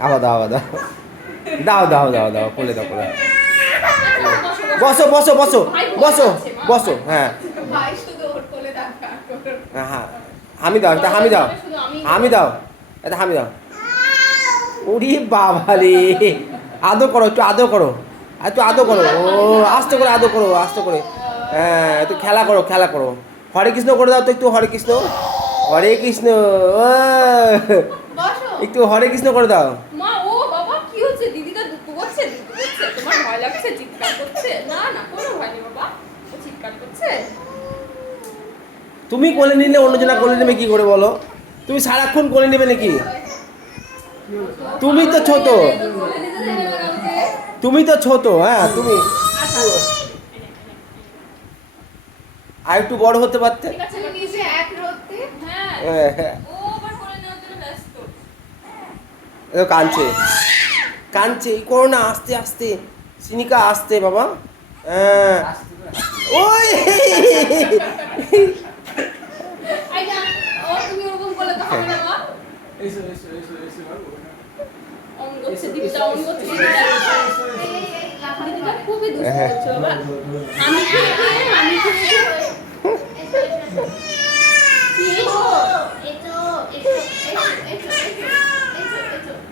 আবার দাও আবার দাও। দাও দাও দাও দাও কোলে দাও কোলে বসো বসো বসো বসো বসো হ্যাঁ। হ্যাঁ হ্যাঁ। হামি দাও এটা হামি দাও। হামি দাও। এটা হামি দাও। ওরে বাবা রে। আদর করো একটু আদর করো। আর একটু আদর করো। ও আস্তে করে আদর করো আস্তে করে। হ্যাঁ একটু খেলা করো খেলা করো। হরে কৃষ্ণ করে দাও তো একটু হরে কৃষ্ণ। হরে কৃষ্ণ ও, একটু হরে কৃষ্ণ করে দাও। মা ও বাবা কি হচ্ছে? দিদিটা করছে দুঃখ করছে? তোমার ভয় লাগছে চিৎকার করছে? না না কোনো ভয় নেই বাবা। ও চিৎকার করছে। তুমি কোলে নিলে অন্যজনা কোলে নেবে কি করে বলো? তুমি সারাক্ষণ কোলে নেবে নাকি? তুমি তো ছোট। তুমি তো ছোট হ্যাঁ তুমি। আর একটু বড় হতে পারতে? কাঁদছে কাঁদছে এই করো না আস্তে আস্তে সিনিকা আস্তে বাবা হ্যাঁ ওই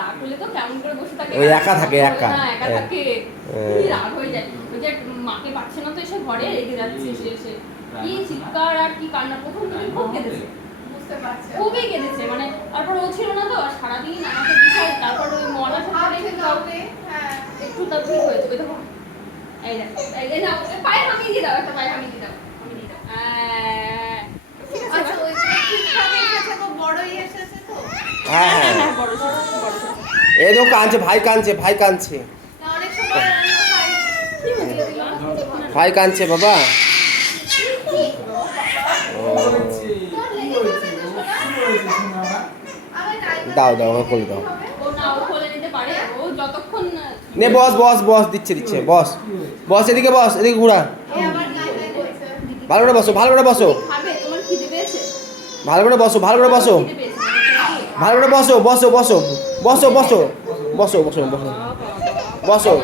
রাগ হলে তো কেমন করে বসে থাকে? ওই একা থাকে, একা। না একা হ্যাঁ। থাকে। হ্যাঁ। রাগ হয়ে যায়? ওই যে মাকে পাচ্ছে না তো এসে ঘরে রেগে যাচ্ছে এসে এসে। কি চিৎকার আর কি কান্না? প্রথম দিন খুব কেঁদেছে। খুবই কেঁদেছে। মানে তারপর ও ছিল না তো আর সারাদিন আমাকে দিশায় তারপর ওই মলা সাথে একটু হ্যাঁ। ঠিক হয়েছে। ওই দেখো। এই দেখো। এই এই পায়ে হামিয়ে দিয়ে দাও একটা পায়ে হামিয়ে দিয়ে দাও। আচ্ছা। ওই বড়ই এসেছে তো। হ্যাঁ। এরও কাঁদছে, ভাই কাঁদছে ভাই কাঁদছে। ভাই কাঁদছে বাবা। দাও দাও করে দাও। নে, বস বস বস, দিচ্ছে দিচ্ছে, বস। বস, এদিকে বস, এদিকে ঘুরা। ভালো করে বসো, ভালো করে বসো। ভালো করে বসো, ভালো করে বসো। ভালো করে বসো বসো বসো। বসো বসো। বসো বসো বসো। বসো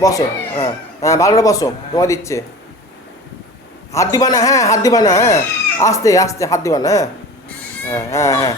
বসো। হ্যাঁ হ্যাঁ ভালো করে বসো। তোমার দিচ্ছে। হাত দিবা না হ্যাঁ হাত দিবা না হ্যাঁ। আসতে আসতে হাত দিবা না হ্যাঁ। হ্যাঁ হ্যাঁ হ্যাঁ।